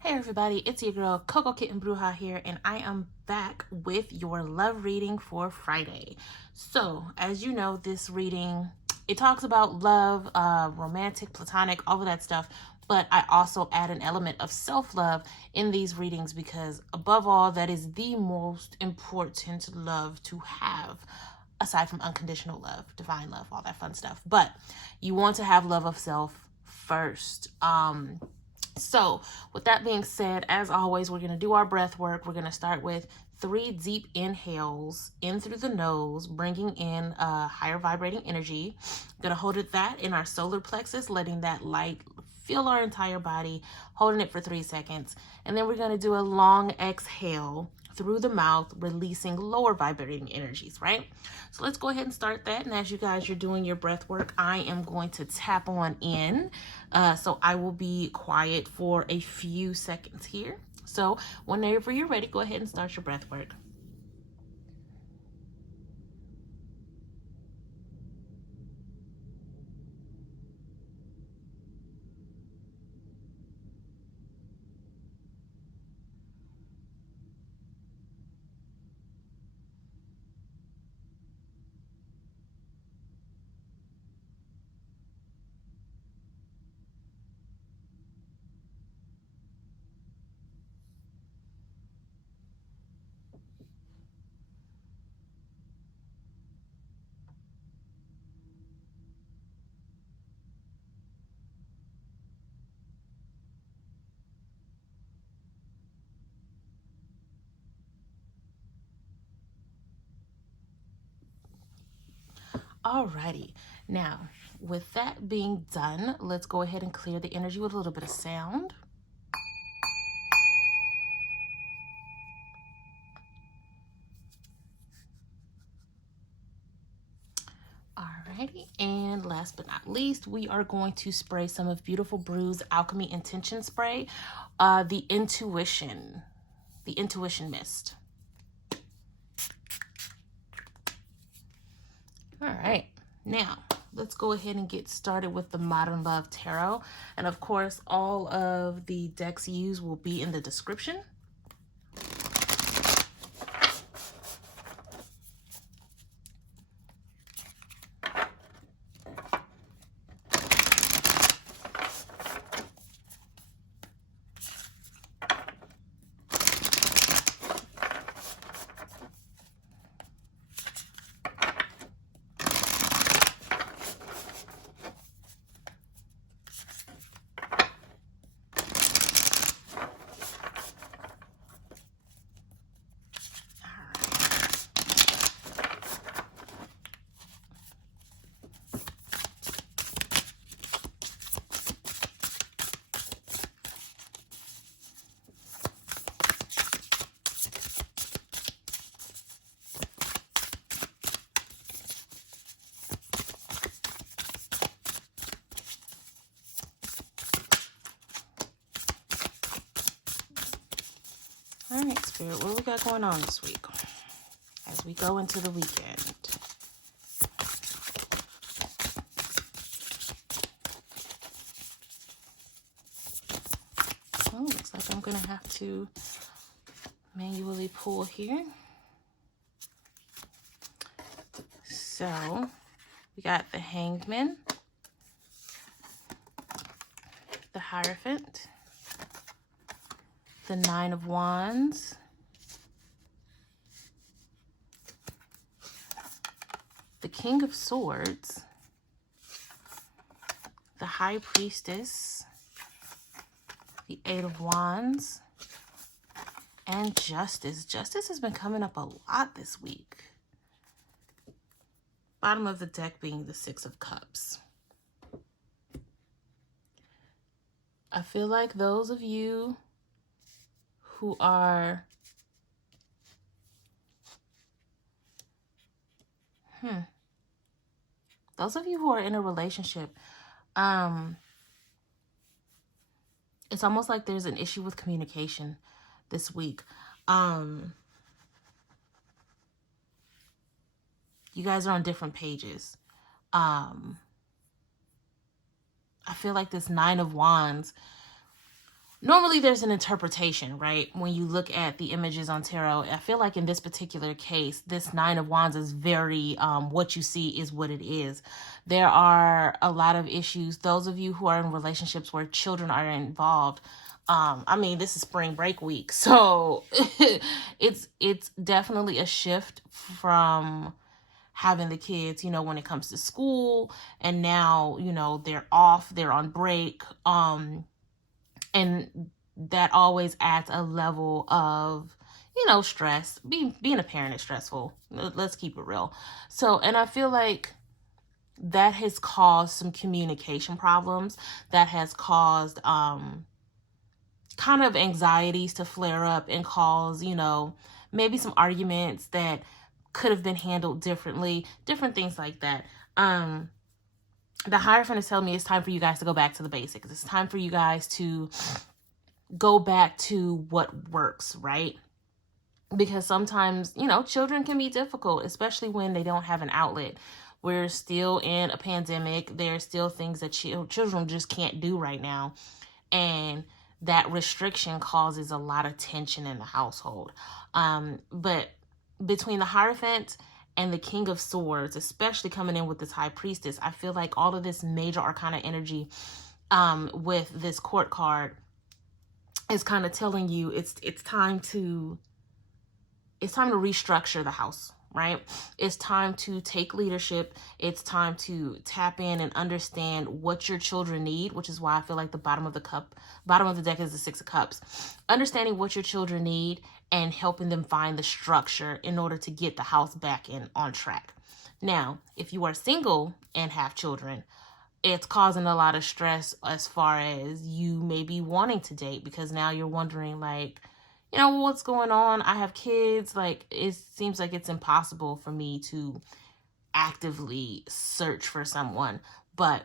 Hey everybody, it's your girl Coco Kitten Bruja here, and I am back with your love reading for Friday. So, as you know, this reading, it talks about love, romantic, platonic, all of that stuff, but I also add an element of self-love in these readings because above all, that is the most important love to have, aside from unconditional love, divine love, all that fun stuff. But you want to have love of self first. So with that being said, as always, we're going to do our breath work. We're going to start with 3 deep inhales in through the nose, bringing in higher vibrating energy. Going to hold it that in our solar plexus, letting that light fill our entire body, holding it for 3 seconds. And then we're going to do a long exhale through the mouth, releasing lower vibrating energies, right? So let's go ahead and start that. And as you guys are doing your breath work, I am going to tap on in. So I will be quiet for a few seconds here. So whenever you're ready, go ahead and start your breath work. Alrighty, now with that being done, let's go ahead and clear the energy with a little bit of sound. Alrighty, and last but not least, we are going to spray some of Beautiful Brew's Alchemy Intention Spray, the Intuition Mist. All right, now let's go ahead and get started with the Modern Love Tarot. And of course, all of the decks used will be in the description. All right, Spirit, what we got going on this week as we go into the weekend? Well, looks like I'm going to have to manually pull here. So we got the Hangman, the Hierophant, the Nine of Wands, the King of Swords, the High Priestess, the Eight of Wands, and Justice. Justice has been coming up a lot this week. Bottom of the deck being the Six of Cups. I feel like those of you who are those of you who are in a relationship, it's almost like there's an issue with communication this week. You guys are on different pages. I feel like this Nine of Wands, normally there's an interpretation, right? When you look at the images on tarot, I feel like in this particular case, this Nine of Wands is very, what you see is what it is. There are a lot of issues. Those of you who are in relationships where children are involved, I mean, this is spring break week, so it's definitely a shift from having the kids, you know, when it comes to school, and now, you know, they're off, they're on break, and that always adds a level of, you know, stress. Being a parent is stressful. Let's keep it real. So, and I feel like that has caused some communication problems, that has caused kind of anxieties to flare up and cause, you know, maybe some arguments that could have been handled differently, different things like that. The Hierophant is telling me it's time for you guys to go back to the basics. It's time for you guys to go back to what works, right? Because sometimes, you know, children can be difficult, especially when they don't have an outlet. We're still in a pandemic. There are still things that children just can't do right now. And that restriction causes a lot of tension in the household. But between the Hierophant and the King of Swords, especially coming in with this High Priestess, I feel like all of this major arcana energy with this court card is kind of telling you it's time to restructure the house, right? It's time to take leadership. It's time to tap in and understand what your children need, which is why I feel like the bottom of the deck is the Six of Cups. Understanding what your children need and helping them find the structure in order to get the house back on track. Now, if you are single and have children, it's causing a lot of stress as far as you may be wanting to date, because now you're wondering, like, you know, what's going on? I have kids. Like, it seems like it's impossible for me to actively search for someone, but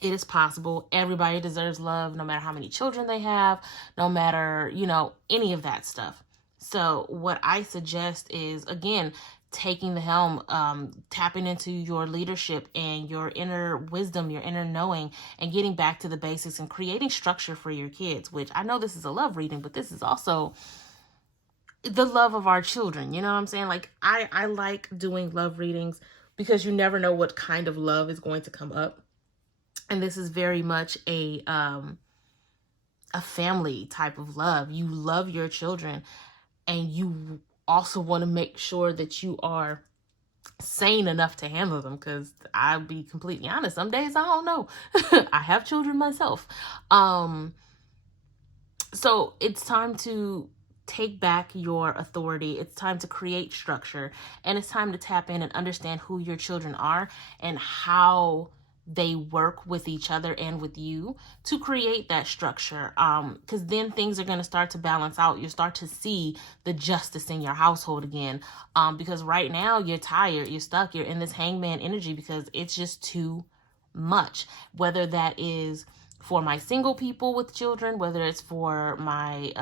it is possible. Everybody deserves love, no matter how many children they have, no matter, you know, any of that stuff. So what I suggest is, again, taking the helm, tapping into your leadership and your inner wisdom, your inner knowing, and getting back to the basics and creating structure for your kids, which I know this is a love reading, but this is also the love of our children. You know what I'm saying? Like, I like doing love readings because you never know what kind of love is going to come up. And this is very much a family type of love. You love your children, and you also want to make sure that you are sane enough to handle them, because I'll be completely honest, some days I don't know. I have children myself. So it's time to take back your authority. It's time to create structure, and it's time to tap in and understand who your children are and how they work with each other and with you to create that structure. Because then things are going to start to balance out. You start to see the justice in your household again. Because right now you're tired, you're stuck, you're in this hangman energy because it's just too much. Whether that is for my single people with children, whether it's for my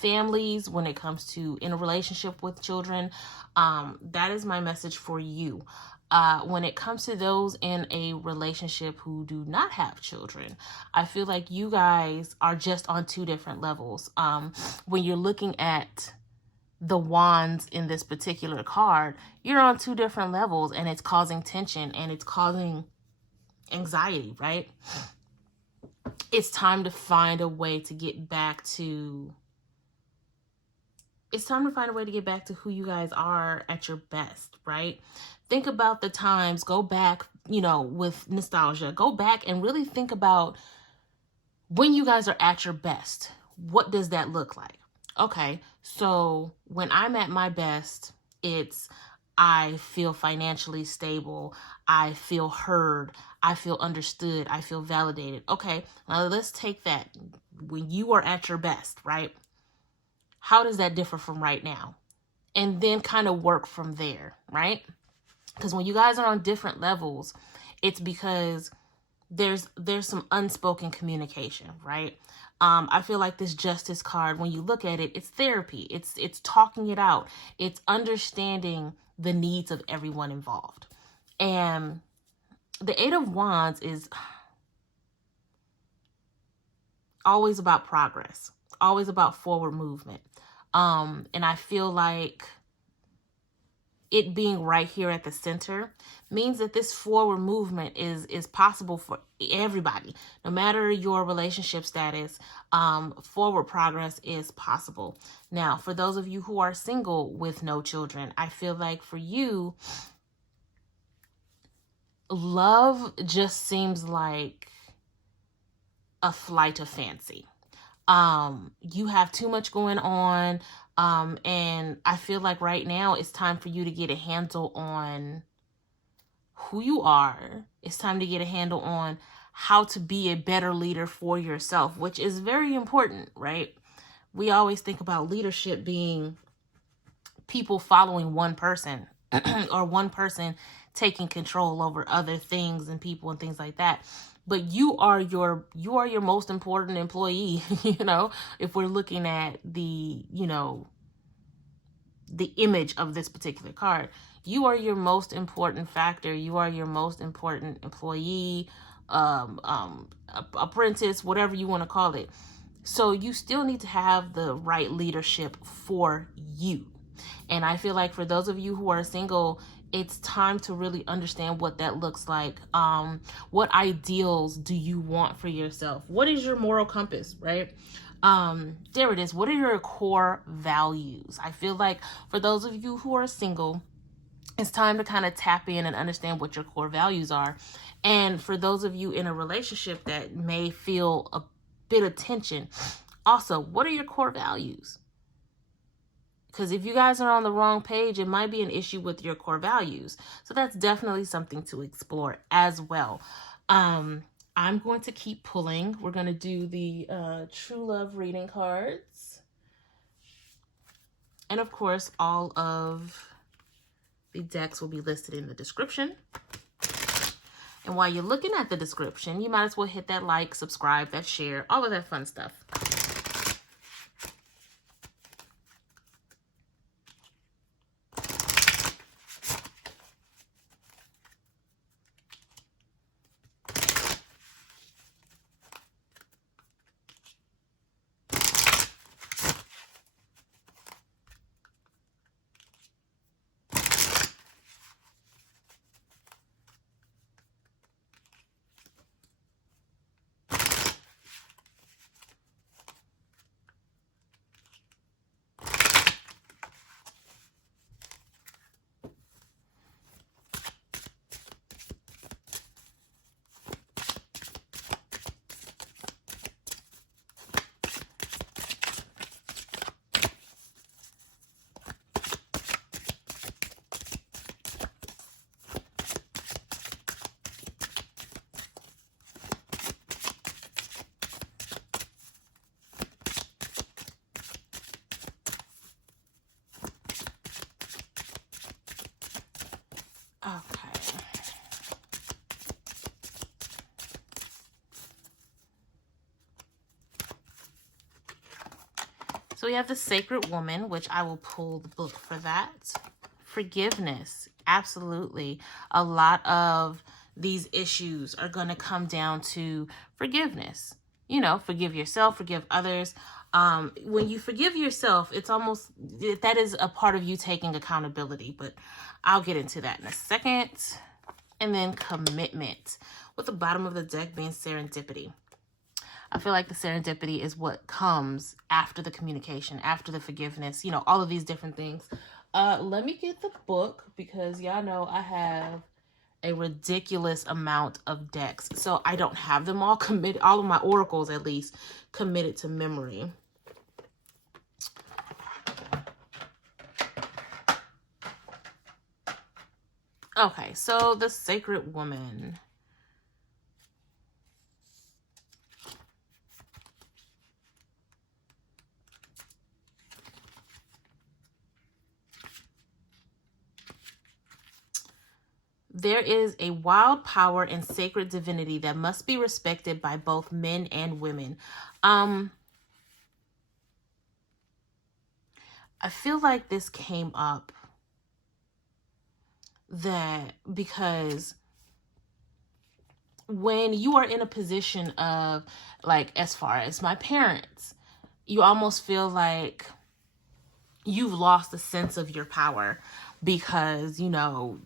families when it comes to in a relationship with children, that is my message for you. When it comes to those in a relationship who do not have children, I feel like you guys are just on two different levels. When you're looking at the wands in this particular card, you're on two different levels, and it's causing tension and it's causing anxiety, right? It's time to find a way to get back to who you guys are at your best, right? Think about the times, go back, you know, with nostalgia, go back and really think about when you guys are at your best. What does that look like? Okay, so when I'm at my best, it's I feel financially stable, I feel heard, I feel understood, I feel validated. Okay, now let's take that. When you are at your best, right? How does that differ from right now? And then kind of work from there, right? Because when you guys are on different levels, it's because there's some unspoken communication, right? I feel like this Justice card, when you look at it, it's therapy. It's talking it out. It's understanding the needs of everyone involved. And the Eight of Wands is, always about progress, always about forward movement. And I feel like it being right here at the center means that this forward movement is possible for everybody, no matter your relationship status. Forward progress is possible. Now, for those of you who are single with no children, I feel like for you, love just seems like a flight of fancy. You have too much going on. And I feel like right now it's time for you to get a handle on who you are. It's time to get a handle on how to be a better leader for yourself, which is very important, right? We always think about leadership being people following one person or one person taking control over other things and people and things like that. But you are your most important employee, if we're looking at the image of this particular card. You are your most important factor. You are your most important employee, apprentice, whatever you want to call it. So you still need to have the right leadership for you. And I feel like for those of you who are single, it's time to really understand what that looks like. What ideals do you want for yourself? What is your moral compass, right? There it is. What are your core values? I feel like for those of you who are single, it's time to kind of tap in and understand what your core values are. And for those of you in a relationship that may feel a bit of tension, also, what are your core values? Because if you guys are on the wrong page, it might be an issue with your core values. So that's definitely something to explore as well. I'm going to keep pulling. We're going to do the True Love reading cards. And of course, all of the decks will be listed in the description. And while you're looking at the description, you might as well hit that like, subscribe, that share, all of that fun stuff. Okay. So we have the Sacred Woman, which I will pull the book for that. Forgiveness. Absolutely. A lot of these issues are going to come down to forgiveness. Forgive yourself, forgive others. When you forgive yourself, it's almost, that is a part of you taking accountability, but I'll get into that in a second. And then commitment, with the bottom of the deck being serendipity. I feel like the serendipity is what comes after the communication, after the forgiveness, all of these different things. Let me get the book because y'all know I have a ridiculous amount of decks. So I don't have them all committed, all of my oracles at least, committed to memory. Okay, so the Sacred Woman. There is a wild power and sacred divinity that must be respected by both men and women. I feel like this came up that because when you are in a position of, like, as far as my parents, you almost feel like you've lost a sense of your power because, you know,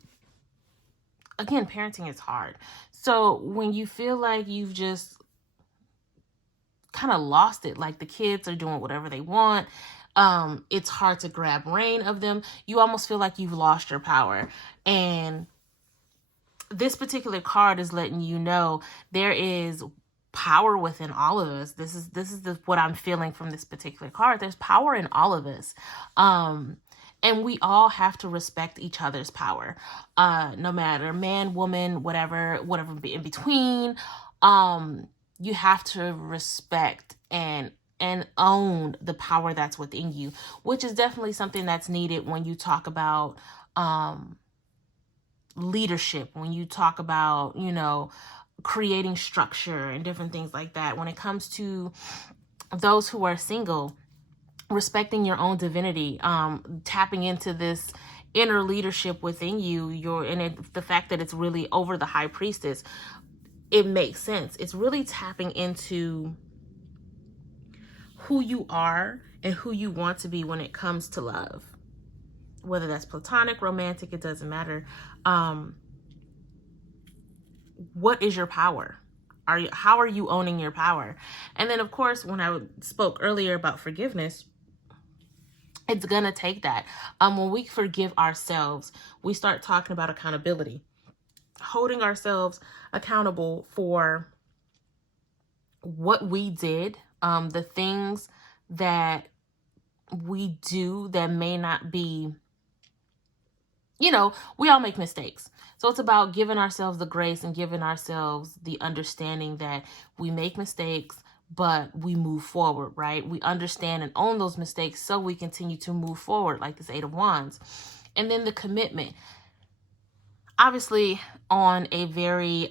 again, parenting is hard. So when you feel like you've just kind of lost it, like the kids are doing whatever they want, it's hard to grab reign of them, you almost feel like you've lost your power. And this particular card is letting you know there is power within all of us. This is what I'm feeling from this particular card. There's power in all of us. And we all have to respect each other's power. No matter man, woman, whatever in between. You have to respect and own the power that's within you, which is definitely something that's needed when you talk about leadership, when you talk about, you know, creating structure and different things like that. When it comes to those who are single, respecting your own divinity, tapping into this inner leadership within you, the fact that it's really over the high priestess, it makes sense. It's really tapping into who you are and who you want to be when it comes to love. Whether that's platonic, romantic, it doesn't matter. What is your power? How are you owning your power? And then, of course, when I spoke earlier about forgiveness, it's gonna take that. When we forgive ourselves, we start talking about accountability, holding ourselves accountable for what we did, the things that we do that may not be, you know, we all make mistakes. So it's about giving ourselves the grace and giving ourselves the understanding that we make mistakes, but we move forward, right? We understand and own those mistakes so we continue to move forward, like this Eight of Wands. And then the commitment. Obviously, on a very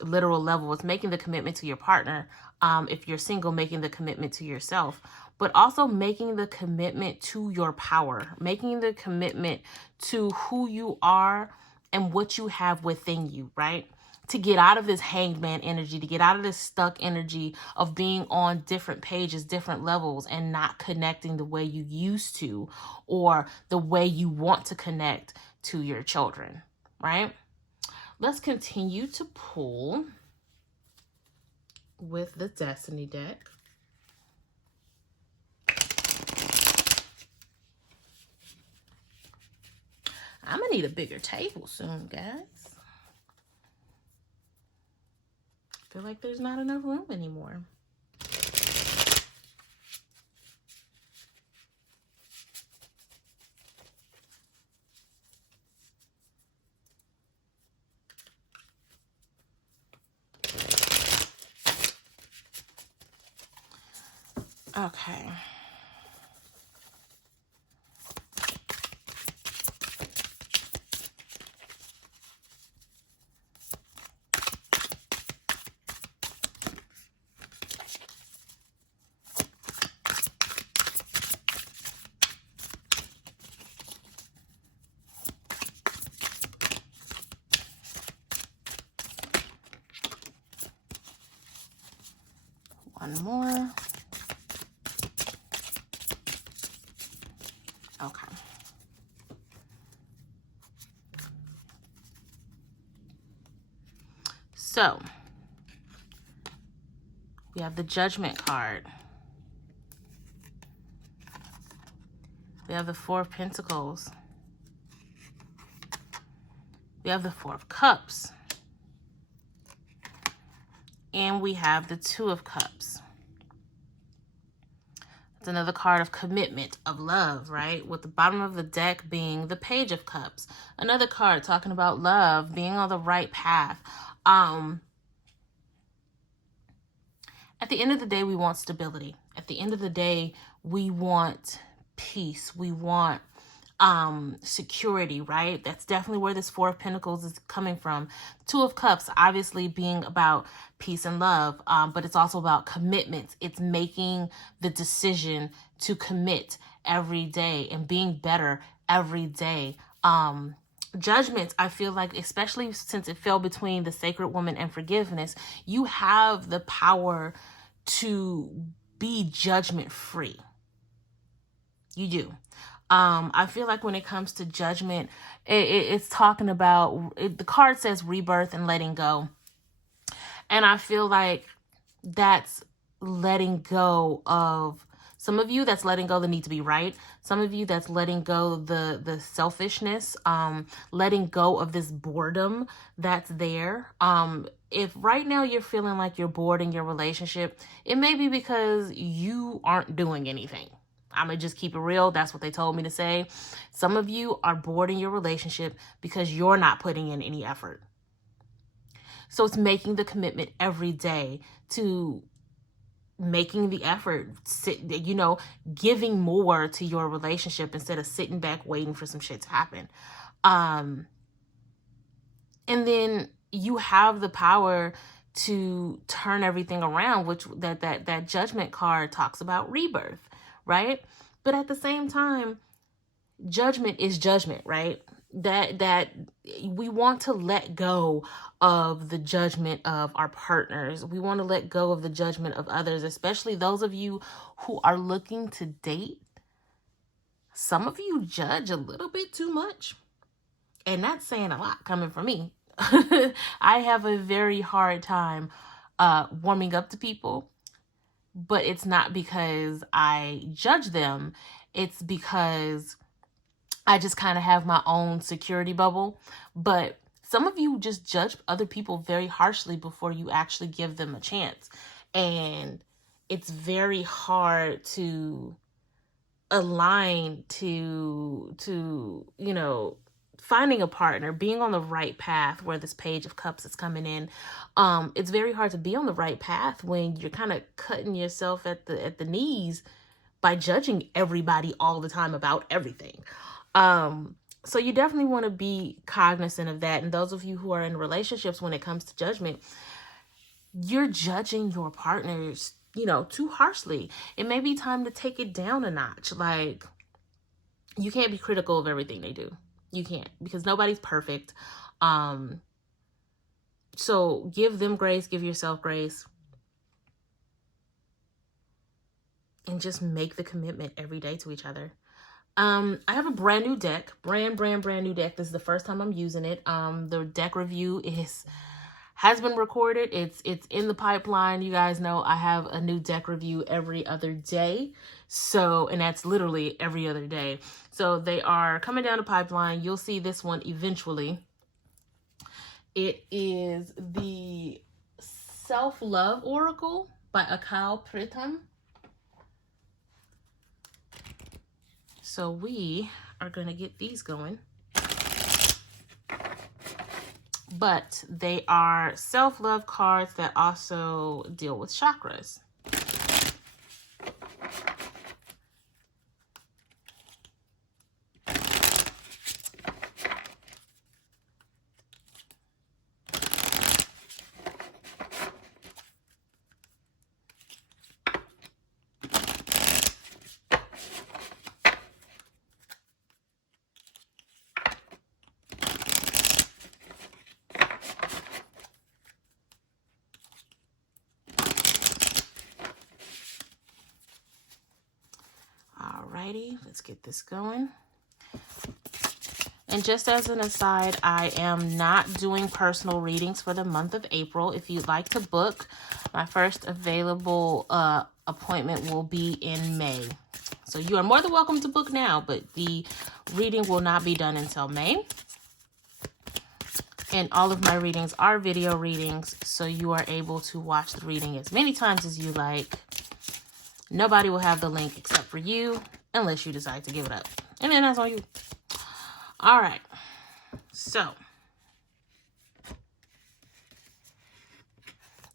literal level, it's making the commitment to your partner. If you're single, making the commitment to yourself, but also making the commitment to your power, making the commitment to who you are and what you have within you, right? To get out of this hanged man energy, to get out of this stuck energy of being on different pages, different levels, and not connecting the way you used to or the way you want to connect to your children, right? Let's continue to pull with the Destiny deck. I'm gonna need a bigger table soon, guys. I feel like there's not enough room anymore. Okay. One more. Okay. So, we have the Judgment card. We have the Four of Pentacles. We have the Four of Cups. And we have the Two of Cups. It's another card of commitment, of love, right? With the bottom of the deck being the Page of Cups. Another card talking about love, being on the right path. At the end of the day, we want stability. At the end of the day, we want peace. We want security, right? That's definitely where this Four of Pentacles is coming from. Two of Cups, obviously being about peace and love, but it's also about commitment. It's making the decision to commit every day and being better every day. Judgment, I feel like, especially since it fell between the sacred woman and forgiveness, you have the power to be judgment free. You do. I feel like when it comes to judgment, it's talking about, the card says rebirth and letting go. And I feel like that's letting go of, some of you, that's letting go the need to be right. Some of you, that's letting go the selfishness, letting go of this boredom that's there. If right now you're feeling like you're bored in your relationship, it may be because you aren't doing anything. I'm going to just keep it real. That's what they told me to say. Some of you are bored in your relationship because you're not putting in any effort. So it's making the commitment every day to making the effort, giving more to your relationship instead of sitting back waiting for some shit to happen. And then you have the power to turn everything around, which that judgment card talks about rebirth, right? But at the same time, judgment is judgment, right? That we want to let go of the judgment of our partners. We want to let go of the judgment of others, especially those of you who are looking to date. Some of you judge a little bit too much, and that's saying a lot coming from me. I have a very hard time warming up to people, but it's not because I judge them. It's because I just kind of have my own security bubble. But some of you just judge other people very harshly before you actually give them a chance. And it's very hard to align to finding a partner, being on the right path, where this Page of Cups is coming in. It's very hard to be on the right path when you're kind of cutting yourself at the knees by judging everybody all the time about everything. So you definitely want to be cognizant of that. And those of you who are in relationships, when it comes to judgment, you're judging your partners, too harshly. It may be time to take it down a notch. Like, you can't be critical of everything they do. You can't, because nobody's perfect. So give them grace, give yourself grace, and just make the commitment every day to each other. I have a brand new deck, brand new deck. This is the first time I'm using it. The deck review has been recorded. It's in the pipeline. You guys know I have a new deck review every other day. So, and that's literally every other day. So they are coming down the pipeline. You'll see this one eventually. It is the Self-Love Oracle by Akal Pritam. So we are going to get these going. But they are self-love cards that also deal with chakras. Alrighty, let's get this going. And just as an aside, I am not doing personal readings for the month of April. If you'd like to book, my first available appointment will be in May. So you are more than welcome to book now, but the reading will not be done until May. And all of my readings are video readings, so you are able to watch the reading as many times as you like. Nobody will have the link except for you, unless you decide to give it up. And then that's on you. All right. So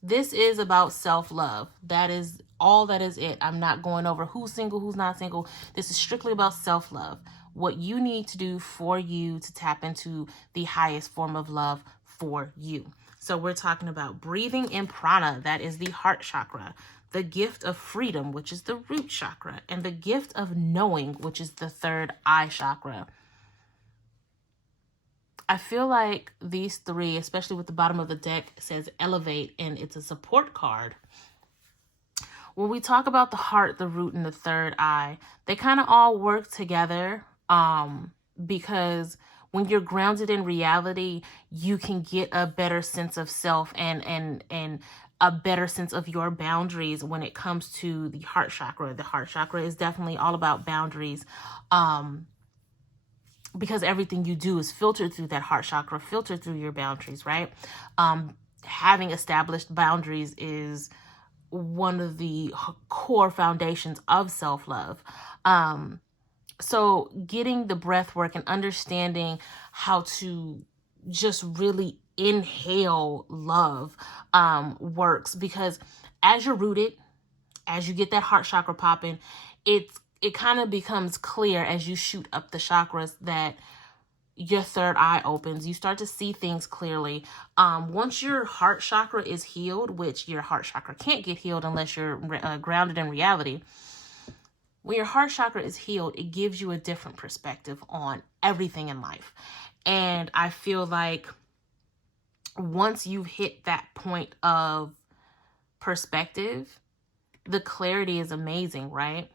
this is about self-love. That is all that is it. I'm not going over who's single, who's not single. This is strictly about self-love. What you need to do for you to tap into the highest form of love for you. So we're talking about breathing in prana. That is the heart chakra. The gift of freedom, which is the root chakra. And the gift of knowing, which is the third eye chakra. I feel like these three, especially with the bottom of the deck, says elevate, and it's a support card. When we talk about the heart, the root, and the third eye, they kind of all work together, because when you're grounded in reality, you can get a better sense of self and a better sense of your boundaries when it comes to the heart chakra. The heart chakra is definitely all about boundaries, because everything you do is filtered through that heart chakra, filtered through your boundaries, right? Having established boundaries is one of the core foundations of self-love. So getting the breath work and understanding how to just really inhale love works, because as you're rooted, as you get that heart chakra popping, it kind of becomes clear as you shoot up the chakras that your third eye opens. You start to see things clearly. Once your heart chakra is healed, which your heart chakra can't get healed unless you're grounded in reality. When your heart chakra is healed, it gives you a different perspective on everything in life. And I feel like once you've hit that point of perspective, the clarity is amazing, right?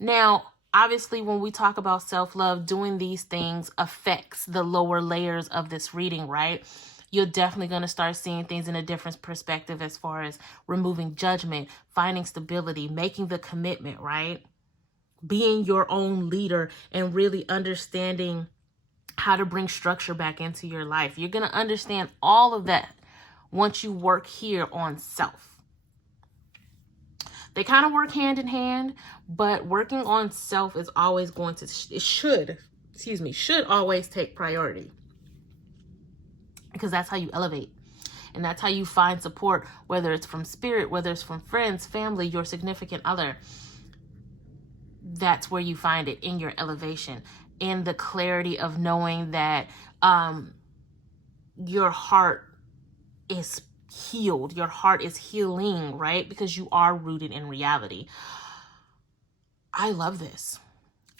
Now, obviously, when we talk about self-love, doing these things affects the lower layers of this reading, right? You're definitely going to start seeing things in a different perspective as far as removing judgment, finding stability, making the commitment, right? Being your own leader and really understanding how to bring structure back into your life. You're going to understand all of that once you work here on self. They kind of work hand in hand, but working on self is always going to, should always take priority, because that's how you elevate. And that's how you find support, whether it's from spirit, whether it's from friends, family, your significant other. That's where you find it, in your elevation, in the clarity of knowing that your heart is healed. Your heart is healing, right? Because you are rooted in reality. I love this.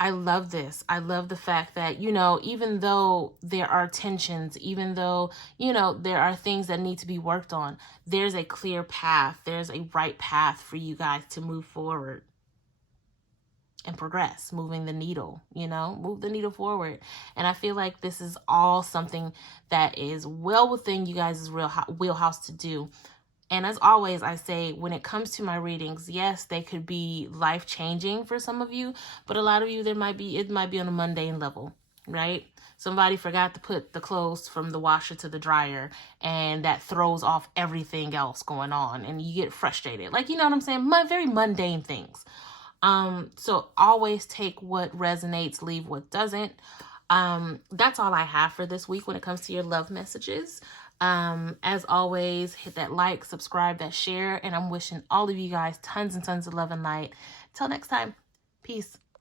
I love this. I love the fact that, even though there are tensions, even though, there are things that need to be worked on, there's a clear path. There's a right path for you guys to move forward and progress, moving the needle, move the needle forward. And I feel like this is all something that is well within you guys' wheelhouse to do. And as always, I say, when it comes to my readings, yes, they could be life-changing for some of you, but a lot of you, it might be on a mundane level, right? Somebody forgot to put the clothes from the washer to the dryer, and that throws off everything else going on, and you get frustrated. Like, you know what I'm saying? Very mundane things. So always take what resonates, leave what doesn't. That's all I have for this week when it comes to your love messages. As always, hit that like, subscribe, that share, and I'm wishing all of you guys tons and tons of love and light. Till next time, peace.